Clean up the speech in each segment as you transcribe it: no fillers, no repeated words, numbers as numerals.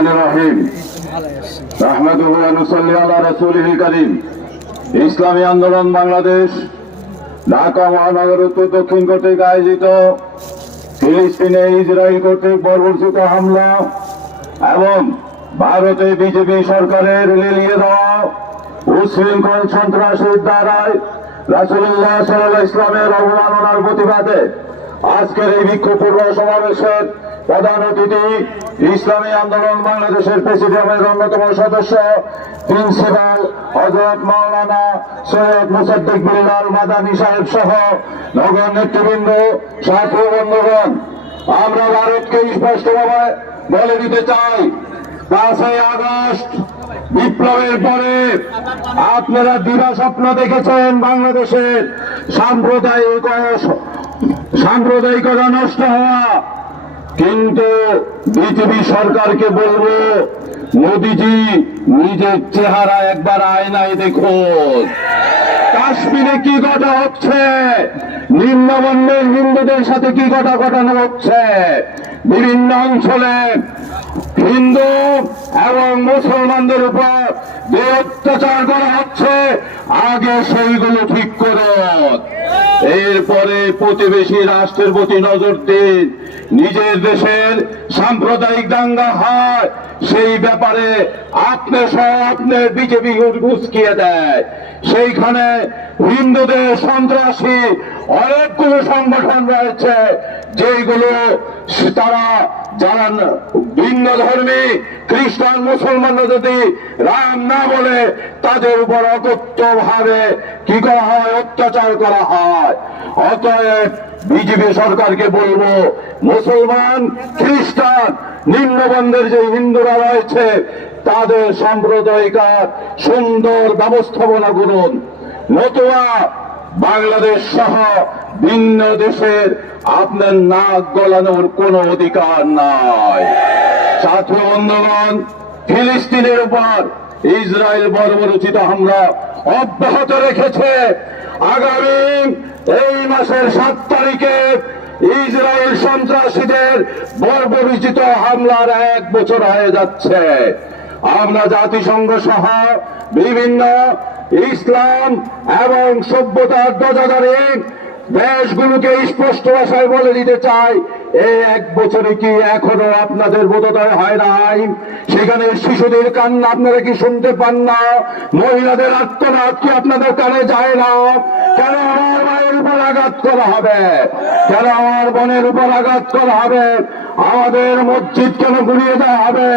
রহমানির রহিম নাহমাদুহু ওয়া নুসাল্লি আলা রাসূলিল কারীম। ইসলামী আন্দোলন বাংলাদেশ ঢাকা মহানগর উত্তর দক্ষিণ কর্তৃক আয়োজিত ফিলিস্তিনে ইসরায়েল কর্তৃক বর্বরচিত হামলা এবং ভারতে বিজেপি সরকারের লেলিয়ে দেওয়া উচ্ছৃঙ্খল সন্ত্রাসীর দ্বারায় রাসূলুল্লাহ সাল্লাল্লাহু আলাইহি ইসলামের অবমাননার প্রতিবাদে আজকের এই বিক্ষোভপূর্ণ সমাবেশের প্রধান অতিথি ইসলামী আন্দোলন বাংলাদেশের প্রেসিডিয়ামের অন্যতম সদস্য প্রিন্সিপাল হযরত মাওলানা সৈয়দ মুসাদ্দিক বিল্লাল মাদানী সাহেব সহ নগর নেতৃবৃন্দ, সাথী বন্ধুগণ, আমরা ভারতকে স্পষ্টভাবে বলে দিতে চাই, 5ই আগস্ট বিপ্লবের পরে আপনারা দিবা স্বপ্ন দেখেছেন বাংলাদেশের সাম্প্রদায়িকতা নষ্ট হওয়া, কিন্তু বিজেপি সরকারকে বলবো, মোদিজি নিজের চেহারা একবার আয়নায় দেখুন। কাশ্মীরে কি ঘটা হচ্ছে, নিম্নবর্ণের হিন্দুদের সাথে কি ঘটানো হচ্ছে, বিভিন্ন অঞ্চলে হিন্দু এবং মুসলমানদের উপর যে অত্যাচার করা হচ্ছে, আগে সেইগুলো ঠিক করুন। এরপরে প্রতিবেশী রাষ্ট্রের প্রতি নজর দিন। নিজের দেশের সাম্প্রদায়িক দাঙ্গা হয়, সেই ব্যাপারে আপনার বিজেপি উস্কিয়ে দেয়। সেইখানে হিন্দুদের সন্ত্রাসী অনেকগুলো সংগঠন রয়েছে, যেগুলো তারা যারা ভিন্ন ধর্মী খ্রিস্টান মুসলমানরা যদি রাম না বলে তাদের উপর অকথ্য ভাবে কি করা হয়, অত্যাচার করা হয়। অতএব বিজেপি সরকারকে বলবো, মুসলমান খ্রিস্টান নিম্নবর্ণের যে হিন্দুরা রয়েছে তাদের সাম্প্রদায়িকার সুন্দর ব্যবস্থাপনা করুন, নতুবা বাংলাদেশ সহ ভিন্ন দেশের আপনার নাক গলানোর কোন অধিকার নাই। ছাত্র বন্ধুগণ, ফিলিস্তিনের উপর ইসরায়েল বর্বরচিত হামলা অব্যাহত রেখেছে। আগামী এই মাসের 7 তারিখে ইসরায়েল সন্ত্রাসীদের বর্বরচিত হামলার 1 বছর হয়ে যাচ্ছে। আমরা জাতিসংঘ সহ বিভিন্ন ইসলাম এবং সভ্যতার ধ্বজাধারী দেশগুলোকে স্পষ্ট ভাষায় বলে দিতে চাই, এই 1 বছরে কি এখনো আপনাদের বোধোদয় হয় নাই? সেখানে শিশুদের কান্না আপনারা কি শুনতে পান না? মহিলাদের আত্মনাদ কি আপনাদের কানে যায় না? কেন আমার মায়ের উপর আঘাত করা হবে? কেন আমার বোনের উপর আঘাত করা হবে? আমাদের মসজিদ কেন গুড়িয়ে দেওয়া হবে?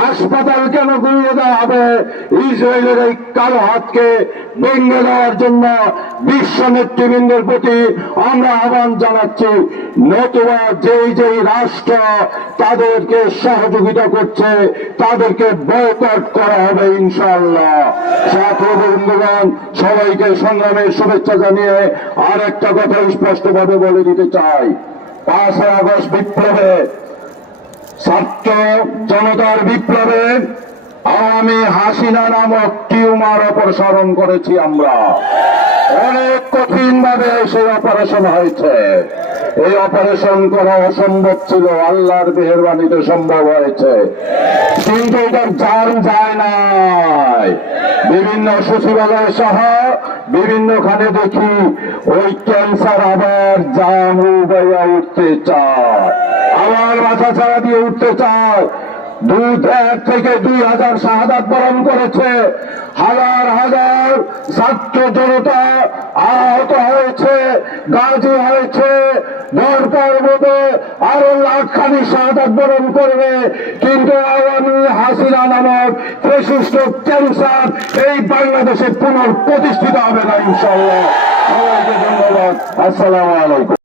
হাসপাতাল কেন গুড়িয়ে দেওয়া হবে? ইসরায়েলের এই কালো হাতকে ভেঙে দেওয়ার জন্য বিশ্ব নেতৃবৃন্দের প্রতি আমরা আহ্বান জানাচ্ছি, নতুবা যেই রাষ্ট্র তাদেরকে সহযোগিতা করছে তাদেরকে বয়কট করা হবে ইনশাআল্লাহ। ছাত্র বন্ধুগণ, সবাইকে সংগ্রামের শুভেচ্ছা জানিয়ে আর একটা কথা স্পষ্টভাবে বলে দিতে চাই, 5ই আগস্ট বিপ্লবে, ছাত্র জনতার বিপ্লবে আওয়ামী হাসিনা নামক টিউমার অপসারণ করেছি আমরা। অনেক কঠিন ভাবে সেই অপারেশন হয়েছে। এই অপারেশন করা অসম্ভব ছিল, আল্লাহর মেহেরবানিতে সম্ভব হয়েছে, কিন্তু এটার জান যায় নাই। বিভিন্ন সচিবালয় সহ বিভিন্নখানে দেখি ওই ক্যান্সার আবার জামু হয়ে উঠতে চায়, আবার মাথা ছাড়া দিয়ে উঠতে চায়। 1 থেকে 2,000 শাহাদাত বরণ করেছে, হাজার হাজার ছাত্র জনতা আহত হয়েছে, গাজী হয়েছে, পর্বতে আরো লাখখানি শাহাদাত বরণ করবে, কিন্তু আওয়ামী হাসিনা নামক ফ্যাসিস্ট ক্যান্সার এই বাংলাদেশে পুনঃপ্রতিষ্ঠিত হবে না ইনশাআল্লাহ। সবাইকে ধন্যবাদ। আসসালামু আলাইকুম।